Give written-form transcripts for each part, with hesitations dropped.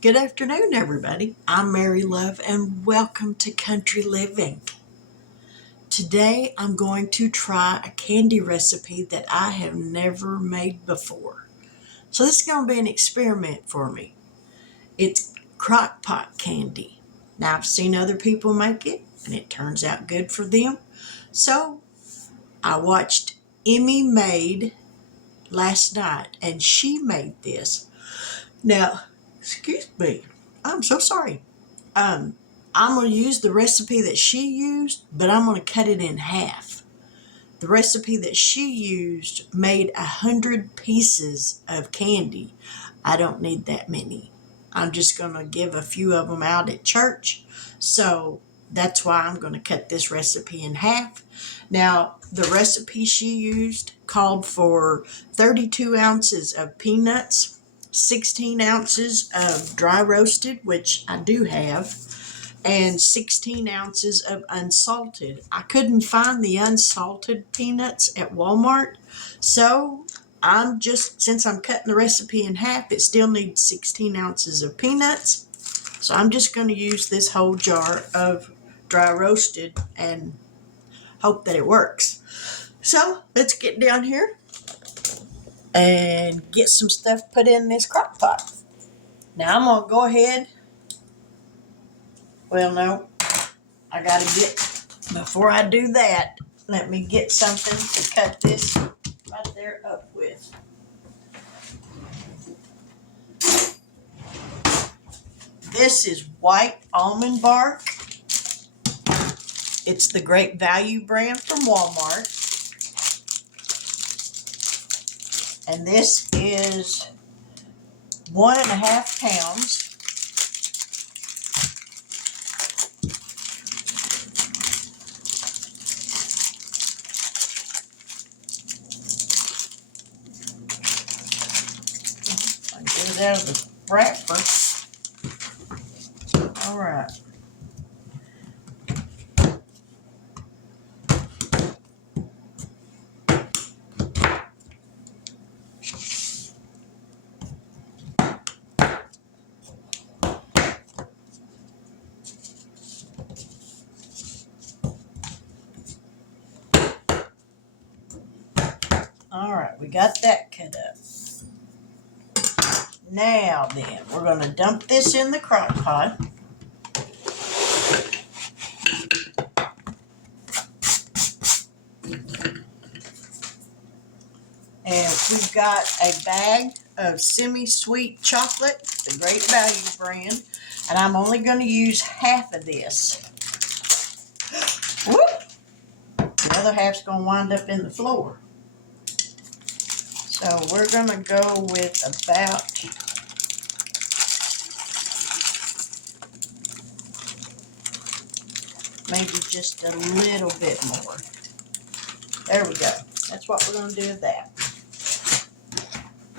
Good afternoon, everybody. I'm Mary Love, and welcome to Country Living. Today, I'm going to try a candy recipe that I have never made before. So this is going to be an experiment for me. It's Crockpot Candy. Now, I've seen other people make it, and it turns out good for them. So, I watched Emmy Made last night, and she made this. Now, excuse me, I'm so sorry. I'm going to use the recipe that she used, but I'm going to cut it in half. The recipe that she used made 100 pieces of candy. I don't need that many. I'm just going to give a few of them out at church. So that's why I'm going to cut this recipe in half. Now, the recipe she used called for 32 ounces of peanuts, 16 ounces of dry roasted, which I do have, and 16 ounces of unsalted. I couldn't find the unsalted peanuts at Walmart, so since I'm cutting the recipe in half, it still needs 16 ounces of peanuts. So I'm just going to use this whole jar of dry roasted and hope that it works. So let's get down here and get some stuff put in this crock pot. Now I'm going to go ahead. Well, no, before I do that, let me get something to cut this right there up with. This is white almond bark. It's the Great Value brand from Walmart. And this is 1.5 pounds. I get it out of the wrapper. All right. All right, we got that cut up. Now then, we're going to dump this in the crock pot. And we've got a bag of semi-sweet chocolate, the Great Value brand, and I'm only going to use half of this. Whoop! The other half's going to wind up in the floor. So we're going to go with about maybe just a little bit more. There we go. That's what we're going to do with that.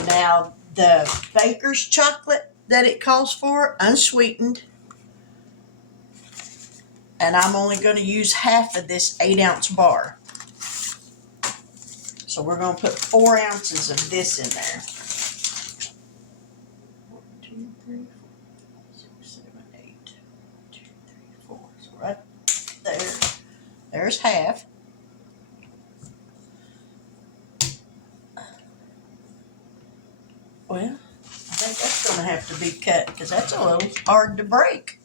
Now, the baker's chocolate that it calls for, unsweetened, and I'm only going to use half of this 8-ounce bar. So we're going to put 4 ounces of this in there. 1, 2, 3, 4, 6, 7, 8. 1, 2, 3, 4. So right there. There's half. Well, I think that's going to have to be cut because that's a little hard to break.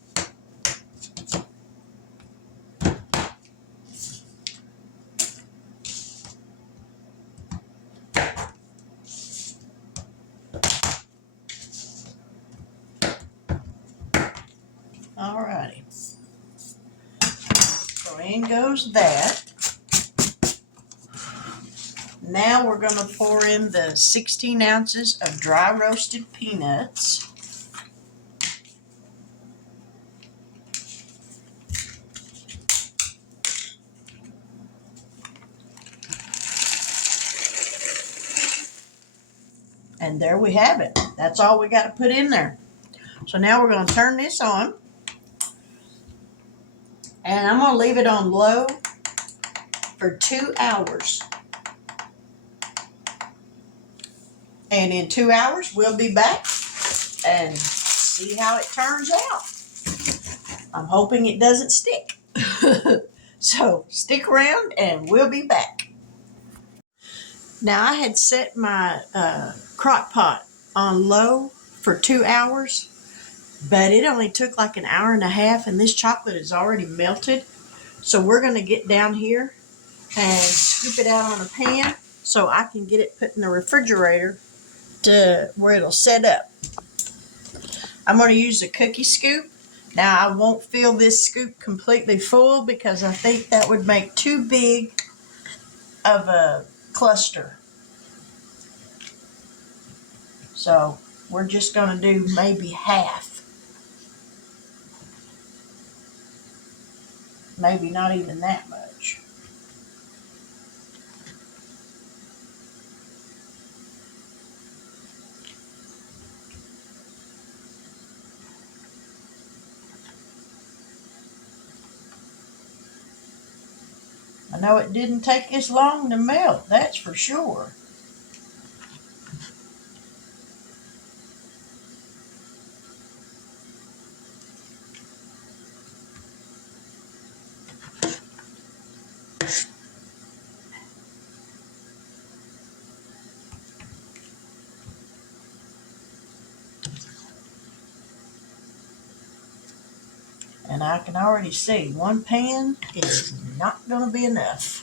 Alrighty. So in goes that. Now we're going to pour in the 16 ounces of dry roasted peanuts. And there we have it. That's all we got to put in there. So now we're going to turn this on. And I'm going to leave it on low for 2 hours. And in 2 hours, we'll be back and see how it turns out. I'm hoping it doesn't stick. So stick around and we'll be back. Now I had set my crock pot on low for 2 hours, but it only took like an hour and a half, and this chocolate is already melted. So we're going to get down here and scoop it out on a pan so I can get it put in the refrigerator to where it'll set up. I'm going to use a cookie scoop. Now I won't fill this scoop completely full because I think that would make too big of a cluster. So we're just going to do maybe half. Maybe not even that much. I know it didn't take as long to melt, that's for sure. And I can already see one pan is not going to be enough.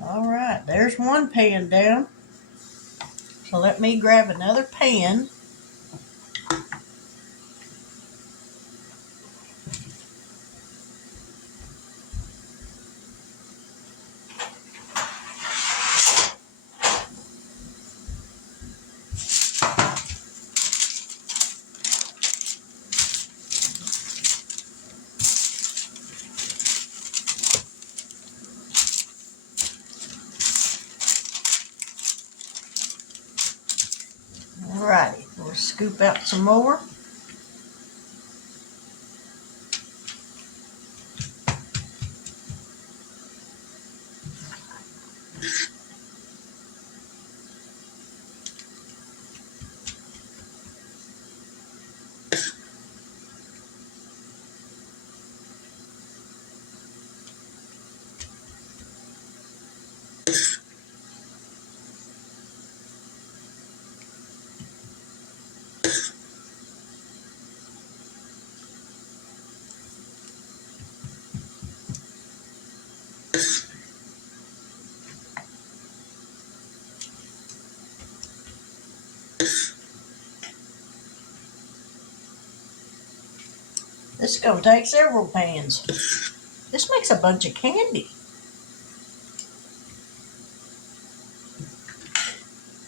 All right, there's one pan down. So let me grab another pan. Alrighty, we'll scoop out some more. This is going to take several pans. This makes a bunch of candy.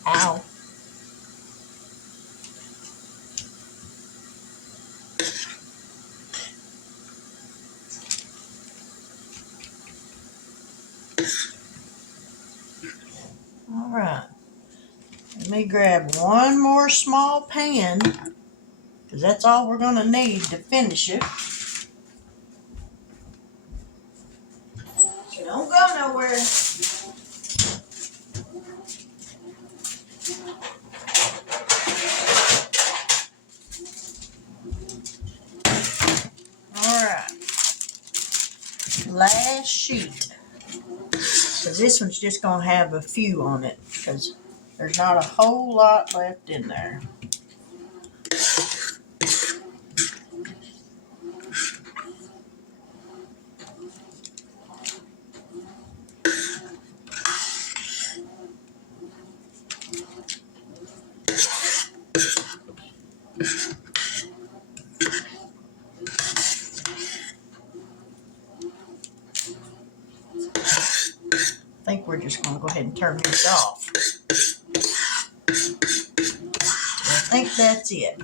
Ow. All right. Let me grab one more small pan, because that's all we're going to need to finish it. So don't go nowhere. All right. Last sheet. Because this one's just going to have a few on it, because there's not a whole lot left in there. I think we're just going to go ahead and turn this off. I think that's it.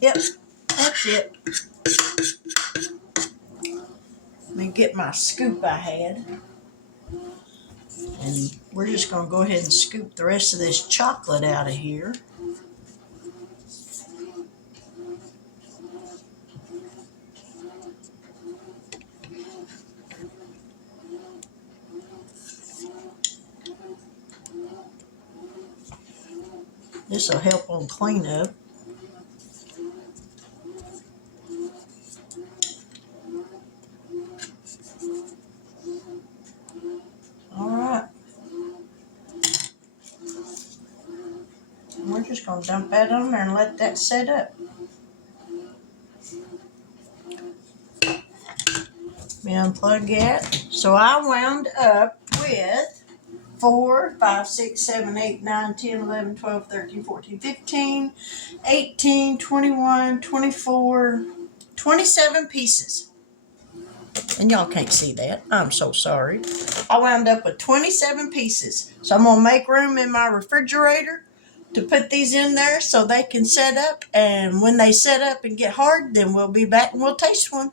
Yep, that's it. Let me get my scoop I had. And we're just going to go ahead and scoop the rest of this chocolate out of here. This will help on cleanup. All right. And we're just going to dump that on there and let that set up. Let me unplug that. So I wound up with 4, 5, 6, 7, 8, 9, 10, 11, 12, 13, 14, 15, 18, 21, 24, 27 pieces. And y'all can't see that. I'm so sorry. I wound up with 27 pieces. So I'm going to make room in my refrigerator to put these in there so they can set up. And when they set up and get hard, then we'll be back and we'll taste one.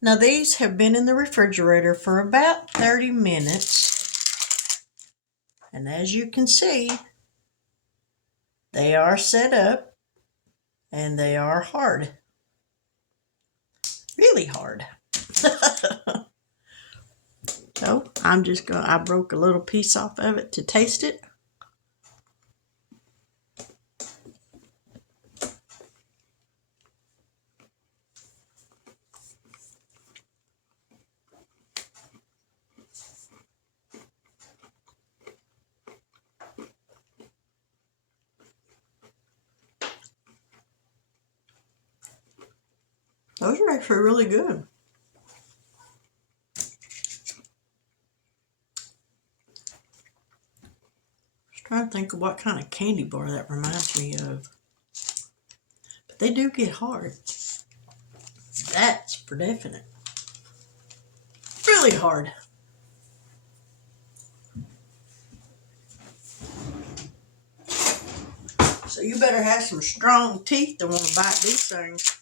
Now these have been in the refrigerator for about 30 minutes. And as you can see, they are set up and they are hard. Really hard. So I broke a little piece off of it to taste it. Those are actually really good. Just trying to think of what kind of candy bar that reminds me of. But they do get hard. That's for definite. Really hard. So you better have some strong teeth to want to bite these things.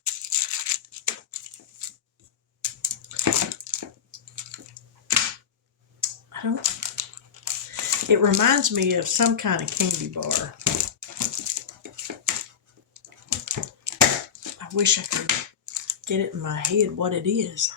It reminds me of some kind of candy bar. I wish I could get it in my head what it is.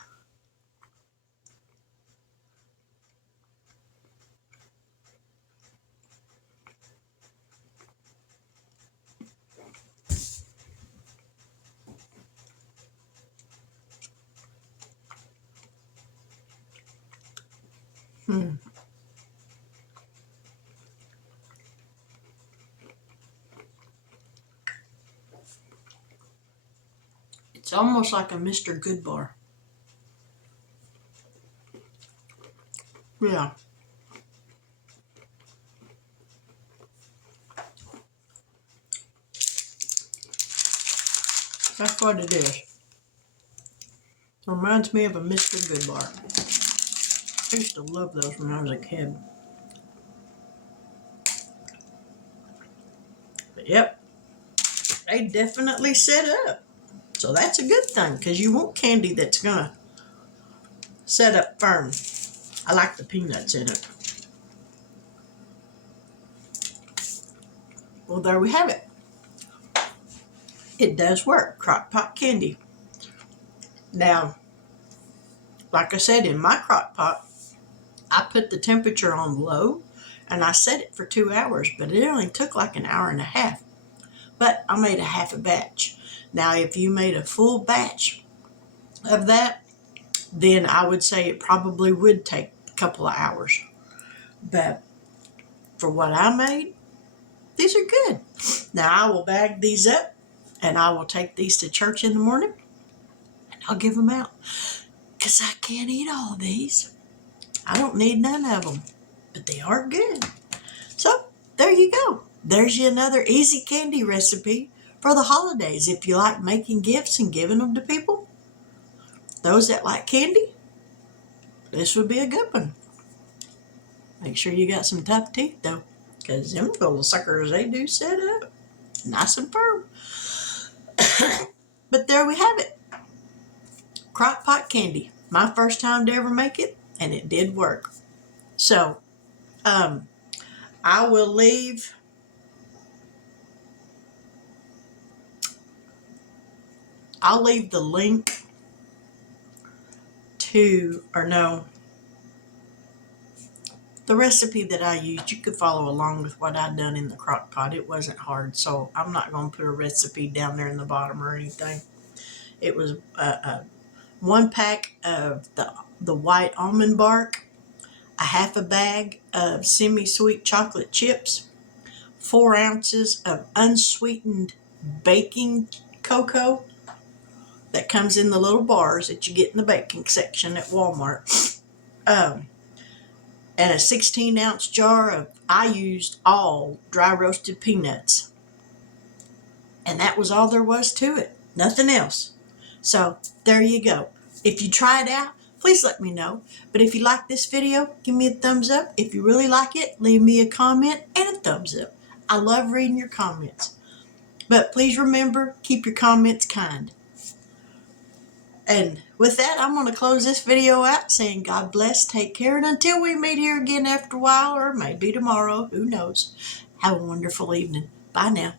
It's almost like a Mr. Good bar. Yeah. That's what it is. It reminds me of a Mr. Good bar. I used to love those when I was a kid. But yep, they definitely set up. So that's a good thing because you want candy that's going to set up firm. I like the peanuts in it. Well, there we have it. It does work. Crockpot candy. Now, like I said, in my crock pot, I put the temperature on low and I set it for 2 hours, but it only took like an hour and a half. But I made a half a batch. Now, if you made a full batch of that, then I would say it probably would take a couple of hours. But for what I made, these are good. Now, I will bag these up and I will take these to church in the morning and I'll give them out because I can't eat all of these. I don't need none of them, but they are good. So there you go. There's you another easy candy recipe for the holidays. If you like making gifts and giving them to people, those that like candy, this would be a good one. Make sure you got some tough teeth though, because them little suckers, they do set up nice and firm. But there we have it. Crockpot candy. My first time to ever make it, and it did work. So, I will leave I'll leave the link to, or no, the recipe that I used. You could follow along with what I'd done in the crock pot. It wasn't hard, so I'm not going to put a recipe down there in the bottom or anything. It was 1 pack of the white almond bark, a half a bag of semi-sweet chocolate chips, 4 ounces of unsweetened baking cocoa that comes in the little bars that you get in the baking section at Walmart, and a 16-ounce jar of, I used all dry roasted peanuts. And that was all there was to it. Nothing else. So there you go. If you try it out, please let me know. But if you like this video, give me a thumbs up. If you really like it, leave me a comment and a thumbs up. I love reading your comments. But please remember, keep your comments kind. And with that, I'm going to close this video out saying God bless, take care, and until we meet here again after a while, or maybe tomorrow, who knows. Have a wonderful evening. Bye now.